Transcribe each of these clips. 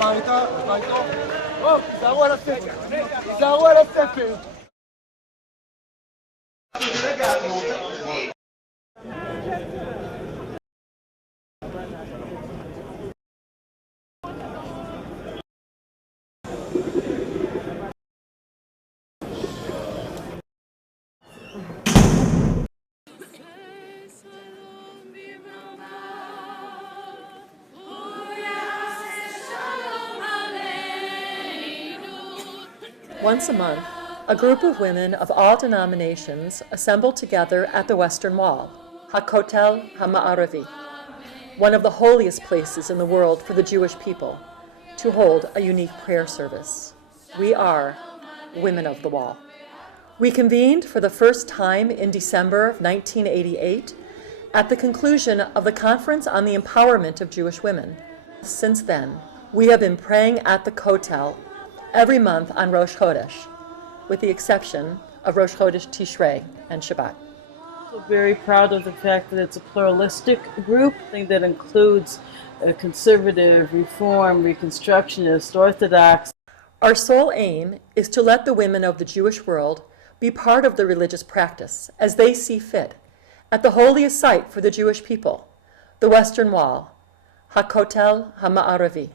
הביתה, תיזהרו על הספר, תיזהרו על הספר. Once a month, a group of women of all denominations assembled together at the Western Wall, HaKotel HaMa'aravi, one of the holiest places in the world for the Jewish people, to hold a unique prayer service. We are Women of the Wall. We convened for the first time in December of 1988 at the conclusion of the Conference on the Empowerment of Jewish Women. Since then, we have been praying at the Kotel every month on Rosh Chodesh, with the exception of Rosh Chodesh Tishrei and Shabbat. I'm very proud of the fact that it's a pluralistic group, that includes conservative, reform, reconstructionist, Orthodox. Our sole aim is to let the women of the Jewish world be part of the religious practice as they see fit at the holiest site for the Jewish people, the Western Wall, HaKotel HaMa'aravi.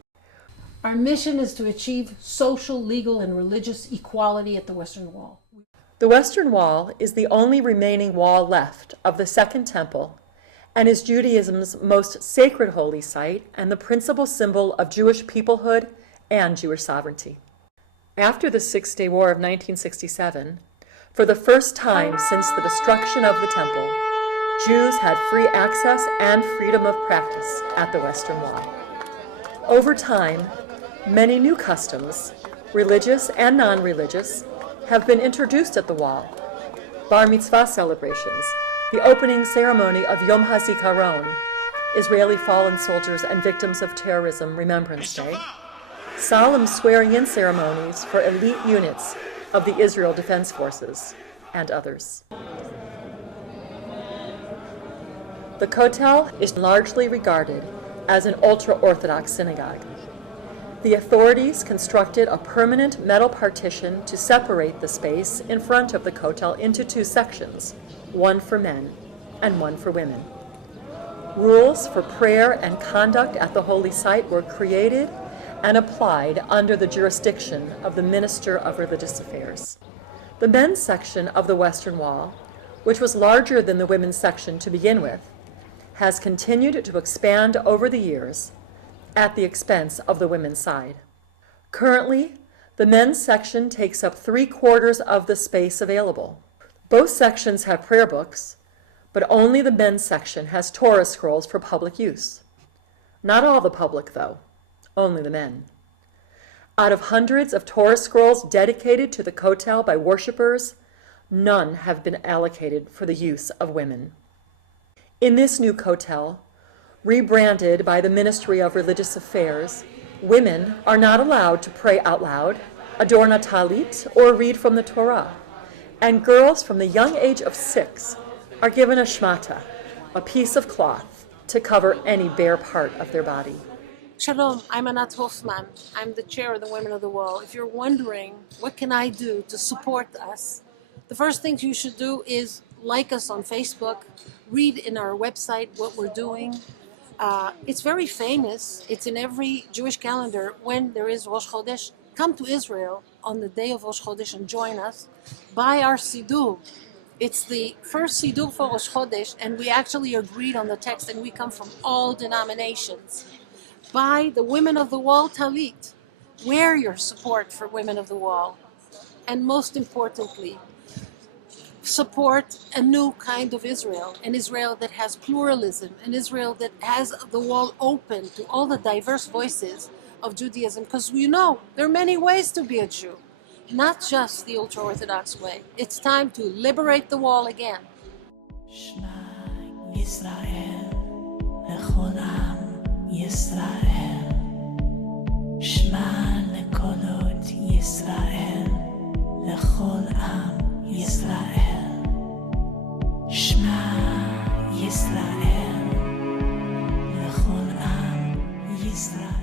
Our mission is to achieve social, legal, and religious equality at the Western Wall. The Western Wall is the only remaining wall left of the Second Temple and is Judaism's most sacred holy site and the principal symbol of Jewish peoplehood and Jewish sovereignty. After the Six-Day War of 1967, for the first time since the destruction of the Temple, Jews had free access and freedom of practice at the Western Wall. Over time, many new customs, religious and non-religious, have been introduced at the wall. Bar Mitzvah Celebrations, the opening ceremony of Yom HaZikaron, Israeli fallen soldiers and victims of terrorism Remembrance Day, solemn swearing-in ceremonies for elite units of the Israel Defense Forces, and others. The Kotel is largely regarded as an ultra-Orthodox synagogue. The authorities constructed a permanent metal partition to separate the space in front of the Kotel into two sections, one for men and one for women. Rules for prayer and conduct at the holy site were created and applied under the jurisdiction of the Minister of Religious Affairs. The men's section of the Western Wall, which was larger than the women's section to begin with, has continued to expand over the years at the expense of the women's side. Currently, the men's section takes up 3/4 of the space available. Both sections have prayer books, but only the men's section has Torah scrolls for public use. Not all the public, though, only the men. Out of hundreds of Torah scrolls dedicated to the Kotel by worshipers, none have been allocated for the use of women. In this new Kotel, rebranded by the Ministry of Religious Affairs, women are not allowed to pray out loud, adorn a talit, or read from the Torah, and girls from the young age of 6 are given a shmata, a piece of cloth, to cover any bare part of their body. Shalom, I'm Anat Hoffman. I'm the chair of the Women of the Wall. If you're wondering, what can I do to support us? The first thing you should do is like us on Facebook, read in our website what we're doing. It's very famous. It's in every Jewish calendar when there is Rosh Chodesh. Come to Israel on the day of Rosh Chodesh and join us. Buy our Siddur. It's the first Siddur for Rosh Chodesh, and we actually agreed on the text, and we come from all denominations. Buy the Women of the Wall Talit. Wear your support for Women of the Wall. And most importantly, support a new kind of Israel, an Israel that has pluralism, an Israel that has the wall open to all the diverse voices of Judaism, because we know there are many ways to be a Jew, not just the ultra-Orthodox way. It's time to liberate the wall again. Shema Yisrael, lechol am Yisrael. Shema lekolot Yisrael, lechol am Yisrael. Shema Yisrael, lechol am Yisrael.